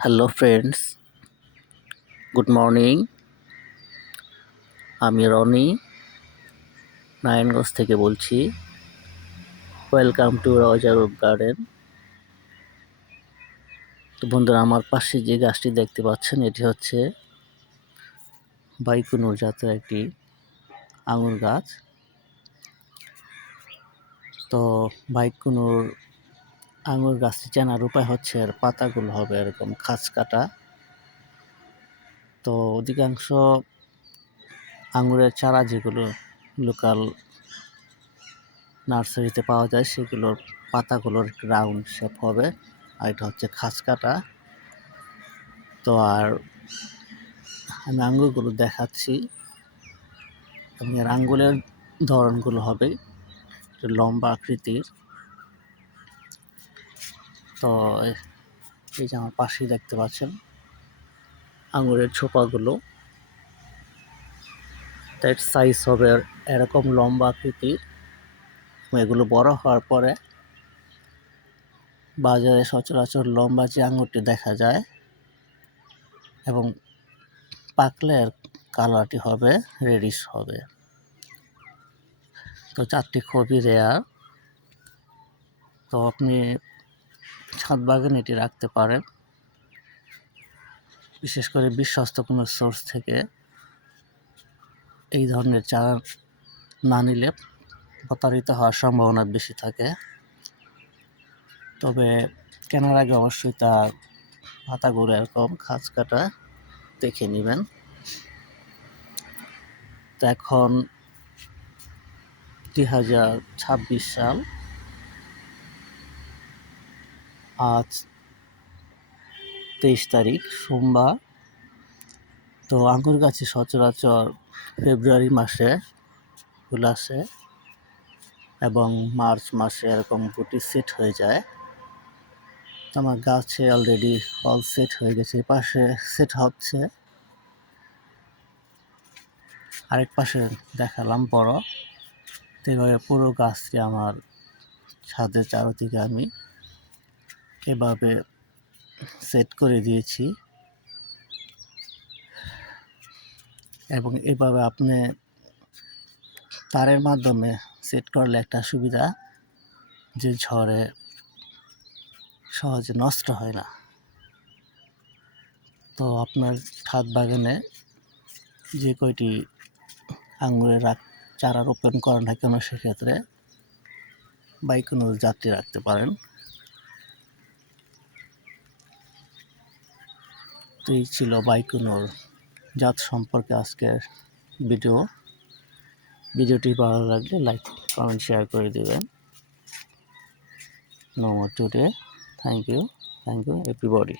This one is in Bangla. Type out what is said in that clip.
Hello friends, good morning. আমি রনি নারায়ণগঞ্জ থেকে বলছি। ওয়েলকাম টু রজারুপ গার্ডেন। তো বন্ধুরা, আমার পাশে যে গাছটি দেখতে পাচ্ছেন এটি হচ্ছে বাইকুনুর জাতের একটি আঙুর গাছ। তো বাইকুনুর আঙুর গাছটি চেনার উপায় হচ্ছে এর পাতাগুলো হবে এরকম খাঁজ কাটা। তো অধিকাংশ আঙুরের চারা যেগুলো লোকাল নার্সারিতে পাওয়া যায় সেগুলোর পাতাগুলোর রাউন্ড শেপ হবে, আর এটা হচ্ছে খাঁজ কাটা। তো আর আমি আঙ্গুরগুলো দেখাচ্ছি। আমি এর আঙ্গুলের ধরনগুলো হবে লম্বা আকৃতির। তো এই যে আমার পাশেই দেখতে পাচ্ছেন আঙুরের ছোপাগুলো, তার সাইজ হবে এরকম লম্বা আকৃতির। এগুলো বড় হওয়ার পরে বাজারে সচরাচর লম্বা যে আঙুরটি দেখা যায় এবং পাকলে এর কালারটি হবে রেডিশ হবে। তো চারটি খুবই রেয়ার। তো আপনি ছাদ বাগানে এটি রাখতে পারেন, বিশেষ করে বিশ্বস্ত কোনো সোর্স থেকে এই ধরনের চারা না নিলে প্রতারিত হওয়ার সম্ভাবনা বেশি থাকে। তবে কেনার আগে অবশ্যই তার পাতাগুলো এরকম খাঁজ কাটা দেখে নেবেন। তো এখন 2026 সাল, আজ 23 তারিখ সোমবার। তো আঙ্গুর গাছে সচরাচর ফেব্রুয়ারি মাসে ফুল আসে এবং মার্চ মাসে এরকম গুটি সেট হয়ে যায়। তো আমার গাছে অলরেডি অল সেট হয়ে গেছে, এই পাশে সেট হচ্ছে, আরেক পাশে দেখালাম বড়। তো এইভাবে পুরো গাছটি আমার ছাদের চারদিকে আমি এভাবে সেট করে দিয়েছি। এবং এভাবে আপনি তারের মাধ্যমে সেট করলে একটা সুবিধা, যে ঝড়ে সহজে নষ্ট হয় না। তো আপনার ছাদ বাগানে যে কয়টি আঙুরের চারা রোপণ করেন না কেন, সেক্ষেত্রে বাইকুনুর জাতটি রাখতে পারেন। তো এই ছিল বাইকুনুর জাত সম্পর্কে আজকের ভিডিওটি ভালো লাগলে লাইক কমেন্ট শেয়ার করে দেবেন। No more today. Thank you everybody.